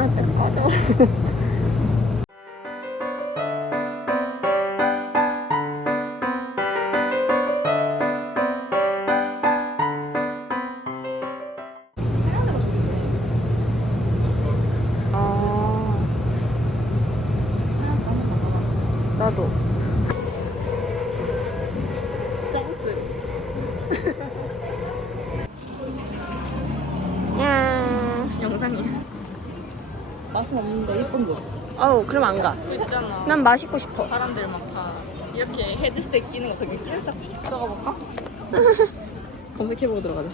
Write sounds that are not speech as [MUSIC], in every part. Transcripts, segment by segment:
맞아. 아. 나도. 센스. 야. 영상이야. 맛은 거. 어우, 그럼 안 가. 있잖아. 난 마시고 싶어. 사람들 막 다 이렇게 헤드셋 끼는 거 되게 끼는 들어가 볼까? [LAUGHS] 검색해보고 들어가자.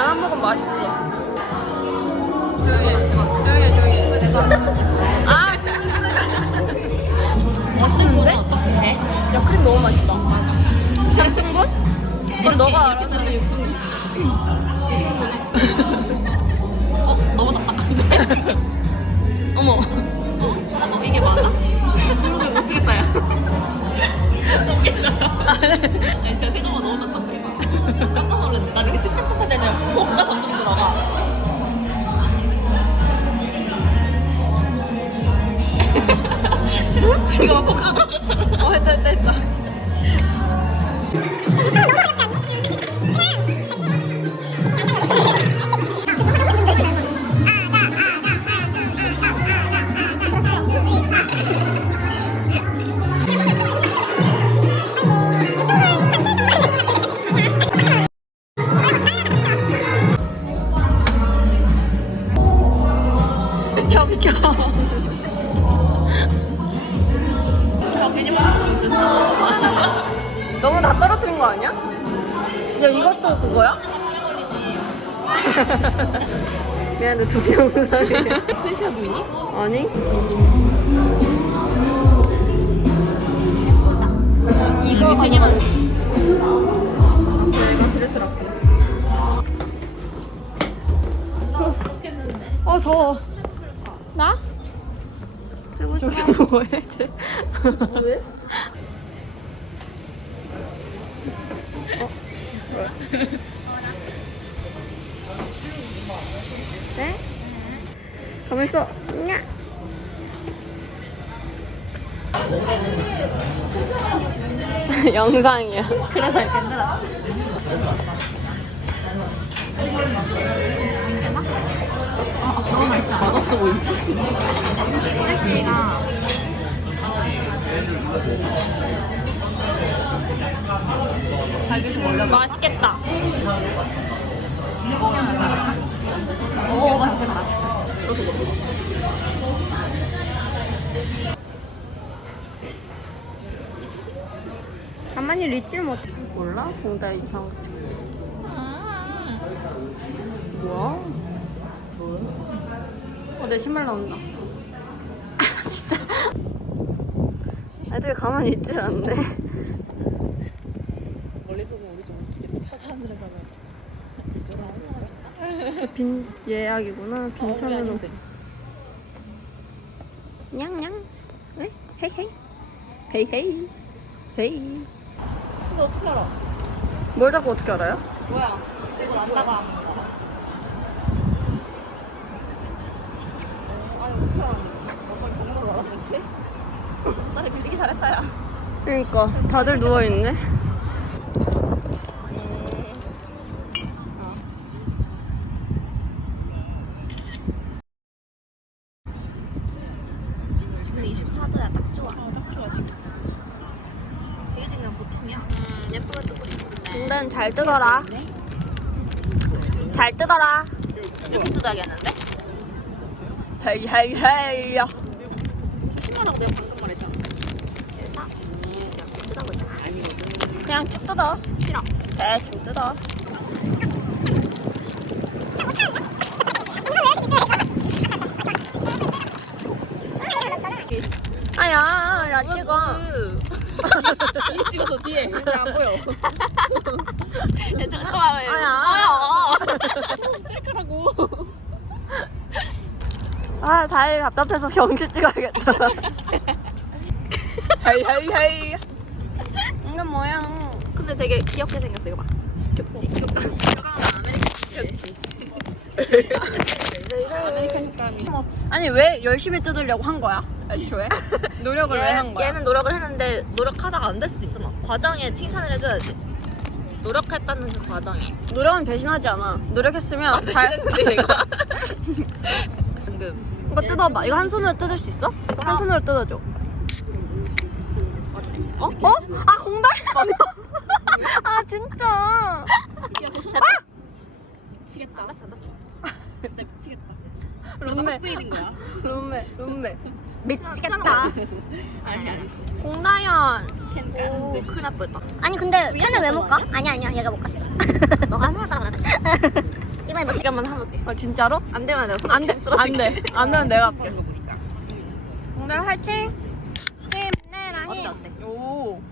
난한 모금 맛있어. 조용히 해, 조용히 해, 조용히 해. 아! [LAUGHS] 맛있는데? 어떻게 해? 야, 크림 너무 맛있다. 맞아. 예쁜 건? 그건 너가 알아서 해. 예쁜 어? 이거 막볶 야 이것도 그거야? [LAUGHS] 미안해 동영상이야 트위시아 보이니? 아니 이거 세 개만 내가 스트레스라고. 어 더워 나? 저기서 뭐해? 뭐해? [LAUGHS] 네? 가만 있어 냐 [LAUGHS] 영상이야 그래서 이렇게 흔들어. 아, 너무 맛있지 않아? 맛없어 보이지? 프레쉬가 잘게 좀 올려. 맛있겠다 오, 맛있겠다. 가만히 리질 못 몰라? 공자 이상 뭐야? 어, 내 신발 나온다. [LAUGHS] 아, 진짜. 애들 가만히 있질 않네. 멀리서는 우리 좀 웃기겠다. 사람들은 가면 빈 예약이구나. 빈 차면 돼. 냥냥. 왜? 헤이 헤이. 헤이 헤이. 헤이. 근데 어떻게 알아? 뭘 자꾸 어떻게 알아요? 뭐야? 이거 안다가 안 먹어. 아니 어떻게 알았는데? 어떤 번호로 알았는데? 딸이 빌리기 잘했다 야. 그러니까 다들 누워 있네. 지금 24도야 딱 좋아. 딱 좋아 지금. 이게 지금 보통이야. 음 예쁘게 뜨고 싶은데. 근데 잘 뜨더라. 잘 뜨더라. 이렇게 뜯어야겠는데? 헤이 헤이 헤이야. 조심하라고 내가 방금 말했잖아. 그래서 이렇게 뜯어볼 줄 알거든. 그냥 쭉 뜯어. 싫어. 대충 뜯어. 아야, 야 찍어. 뒤에 찍어서 뒤에. 안 보여. 잠깐만. 아야. 셀카라고. 아 다행히 답답해서 경실 찍어야겠다. 헤이 헤이 헤이. 이건 뭐야? 근데 되게 귀엽게 생겼어 이거 봐. 귀엽지? 귀엽다. 아메리칸 효과음이. 아니 왜 열심히 뜯으려고 한 거야? 애초에 노력을 왜한 거야? 얘는 노력을 했는데 노력하다가 안 될 수도 있잖아. 과정에 칭찬을 해줘야지. 노력했다는 그 과정에. 노력은 배신하지 않아. 노력했으면 잘. 배신했는데 얘가. [LAUGHS] 방금. 이거 뜯어봐. 이거 한 손으로 뜯을 수 있어? 한 손으로 뜯어줘. 어? 어? 아 공달? [LAUGHS] 아 진짜. 야, 그거 손 미치겠다. 다쳐. 진짜 미치겠다. 룸메. 는 거야? 룸메. 룸메. 미치겠다. 아니, 아니. 공다연. 캔 큰일 날 뻔했다. 아니 근데 캔을 왜 못 가? 아니야 아니야 얘가 못 갔어 [LAUGHS] 너가 한 손을 따라 그래 이번에 뭐 어떻게 한번 해볼게. 아 진짜로? 안 되면 내가 손안 돼. 안 돼. 안 되면 내가 할게. 공달 화이팅. 힘내라 어때, 힘. 어때? 오.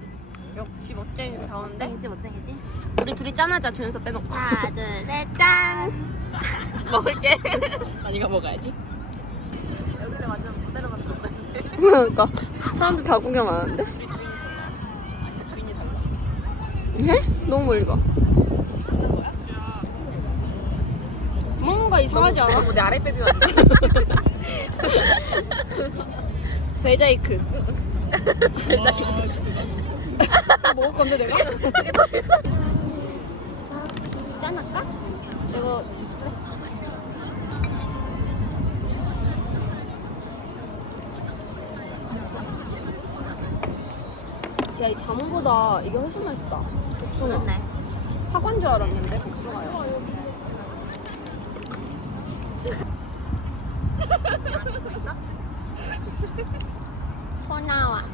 역시 멋쟁이 다운데. 멋쟁이지, 멋쟁이지. 우리 둘이 짠하자 준서 빼놓고. 하나 둘 셋 짠 [LAUGHS] 먹을게. [LAUGHS] 아니가 먹어야지. 여기를 완전 무대로 만들었네. 그러니까 사람들 다. 주인이 달라. 예? 너무 멀리 가. 뭔가 이상하지 않아? 너무 내 아랫배비 왔네. 베자이크. 베자이크. 먹을 건데 내가? 짠할까? 이거 이 자몽보다 이게 훨씬 맛있다. 복숭아. 그렇네 사과인 줄 알았는데 복숭아야. 소나와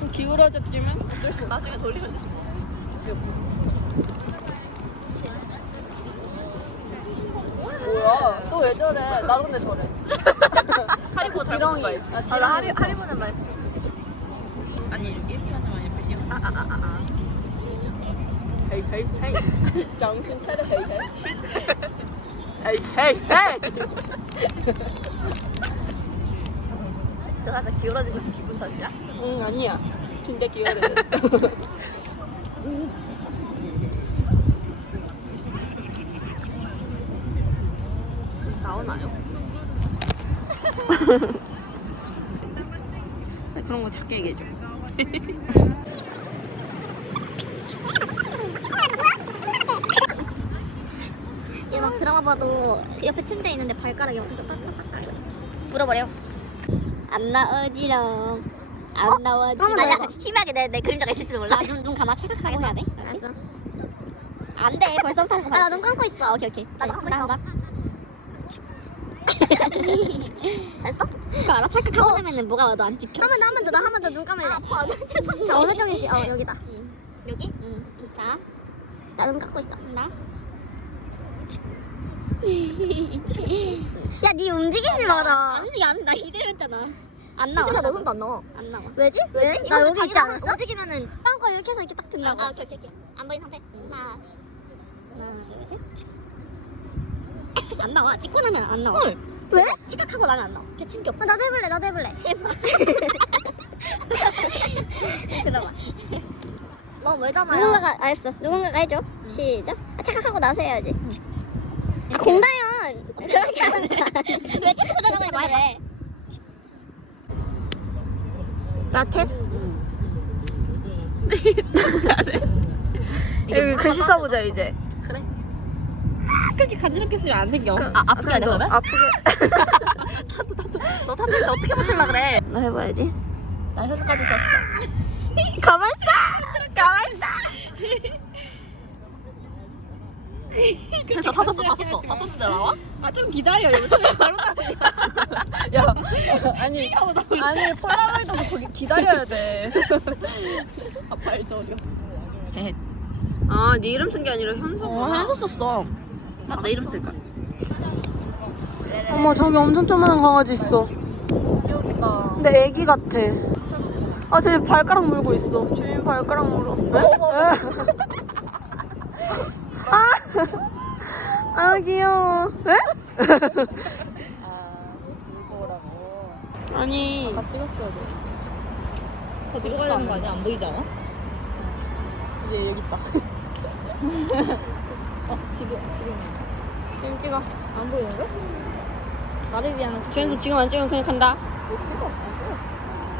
좀 기울어졌지만 어쩔 수 없어. 나중에 돌리면 되지 뭐. 뭐야? 또 왜 저래? 나도 근데 저래. [LAUGHS] 하리보 [LAUGHS] 지렁이. 아, 아, 나. 하리, 하리보는 많이 붙였지. 아니, 이렇게 하나만 예쁘지? 아, 아, 아, 아, 아. 헤이 헤이 헤이. [LAUGHS] 정신 차려 헤이 헤이. 헤이 헤이 헤이. 저 살짝 기울어지고 있는 기분 탓이야? 응 아니야. 진짜 기울어졌어. [LAUGHS] 나오나요? 그런 거 작게 얘기해줘. 얘막 드라마 봐도 그 옆에 침대 있는데 발가락이 옆에서 이래. 불어버려. 안 나오지롱 안 나와지롱 아니야 희미하게 내, 내 그림자가 있을지도 몰라. 눈, 눈 감아? 찰칵하게 해야 돼? 알았어. 안 돼. 벌써 파는 거 아 나 눈 감고 있어. 오케이 오케이. 나도 하고 있어. [LAUGHS] 됐어? 그거 알아? 찰칵하고 나면은 뭐가 와도 안 찍혀 한번 더 한 번 더 나 한 번 더 눈 감을래 아파 죄송해 자 어느 쪽인지 어 여기다 여기? 응 기차 나눈 감고 있어 나 야, 니 움직이지 마라. 안 움직여, 안, 나 이대로 했잖아. 안 나와. 너 손도 안 나와. 안 나와. 왜지? 왜지? 나 여기 있지 않았어? 움직이면은 다음 거 이렇게 해서 이렇게 딱 된다고. 아, 오케이, 오케이, 오케이. 안 보이는 상태. 하나, 하나, 둘, 셋. 안 나와. 찍고 나면 안 나와. 헐. 왜? 찌깍하고 나면 안 나와. 개 충격. 아, 나도 해볼래, 나도 해볼래. 해봐. 들어봐. 너 왜잖아. 누군가가 알았어. 누군가가 해줘. 시작. 아, 착각하고 나서 해야지. 아, 공다연. 그렇게 하는 거야. 왜 착각 들어가면 말해? 따뜻해? 여기 글씨 써보자 이제. 그렇게 간지럽게 쓰면 안 생겨. 아, 아프게 하냐, 그러면? 아프게. [LAUGHS] 타투, 타투. 너 타투 때 어떻게 버틸라 그래? 나 해봐야지. 나 현우까지 썼어. 가만 있어. 가만 있어. 그래서 다 썼어, 다 썼어. 다 썼는데 나와? 아, 좀 기다려. 이거 바로 나와. 야, 아니, 아니 폴라로이드도 거기 기다려야 돼. 아, 발 저려. 아, 네 이름 쓴 게 아니라 현서. 어, 현수 썼어. 나내 이름 쓸까? 어머, 저기 엄청 조그만한 강아지 있어. 귀엽다. 근데 애기 같아. 아, 쟤 발가락 물고 있어. 주인 발가락 물어. 아, 아 귀여워. 에? 아니. 찍었어야 돼. 더 뒤로 가야 되는 거 아니야? 안 보이지 않아? 이제 여기 있다. [LAUGHS] 어, 지금, 지금. 지금 찍어. 안 보이는데? 나를 위한 주연수 지금 안 찍으면 그냥 간다. 못 찍어. 안 찍어.